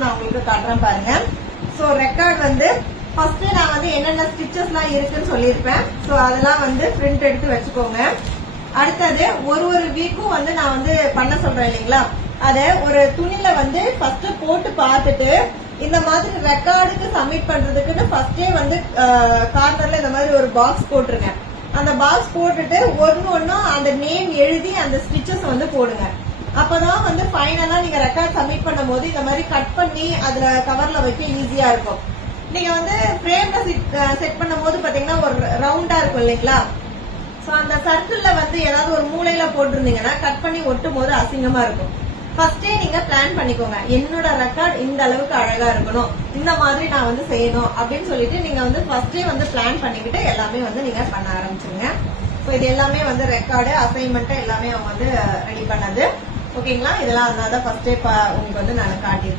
மட்டும் நான் உங்களுக்கு காட்டுறேன் பாருங்க. சோ ரெக்கார்ட் வந்து ஃபர்ஸ்ட் நான் வந்து என்னென்ன ஸ்டிச்சஸ்லாம் இருக்குன்னு சொல்லியிருப்பேன். சோ அதெல்லாம் வந்து பிரிண்ட் எடுத்து வச்சுக்கோங்க. அடுத்தது ஒரு வீக்கும் வந்து நான் வந்து பண்ண சொல்றேன் இல்லைங்களா, அத ஒரு துணியில வந்து ஃபர்ஸ்ட் போட்டு பார்த்துட்டு இந்த மாதிரி ரெக்கார்டுக்கு சப்மிட் பண்றதுக்குன்னு ஃபர்ஸ்டே வந்து கார்னர்ல இந்த மாதிரி ஒரு பாக்ஸ் போட்டுருங்க. அந்த பாக்ஸ் போட்டுட்டு ஒன்னும் அந்த நேம் எழுதி அந்த ஸ்டிச்சஸ் வந்து போடுங்க. அப்பதான் வந்து ஃபைனலா நீங்க ரெக்கார்ட் சப்மிட் பண்ணும் போது இந்த மாதிரி கட் பண்ணி அதுல கவர்ல வைக்க ஈஸியா இருக்கும். நீங்க வந்து ஃப்ரேம்ல செட் பண்ணும் போது பாத்தீங்கன்னா ஒரு ரவுண்டா இருக்கும் இல்லைங்களா, சோ அந்த சர்க்கிள்ல வந்து ஏதாவது ஒரு மூலையில போட்டிருந்தீங்கன்னா கட் பண்ணி ஒட்டும் போது அசிங்கமா இருக்கும். ஃபர்ஸ்டே நீங்க பிளான் பண்ணிக்கோங்க, என்னோட ரெக்கார்ட் இந்த அளவுக்கு அழகா இருக்கணும், இந்த மாதிரி நான் வந்து செய்யணும் அப்படின்னு சொல்லிட்டு நீங்க வந்து ஃபர்ஸ்டே வந்து பிளான் பண்ணிக்கிட்டு எல்லாமே வந்து நீங்க பண்ண ஆரம்பிச்சுங்க. சோ இது எல்லாமே வந்து ரெக்கார்டு அசைன்மெண்ட் எல்லாமே அவங்க வந்து ரெடி பண்ணது. ஓகேங்களா, இதெல்லாம் அதனால ஃபர்ஸ்டே உங்களுக்கு வந்து நான் காட்டியிருக்கேன்.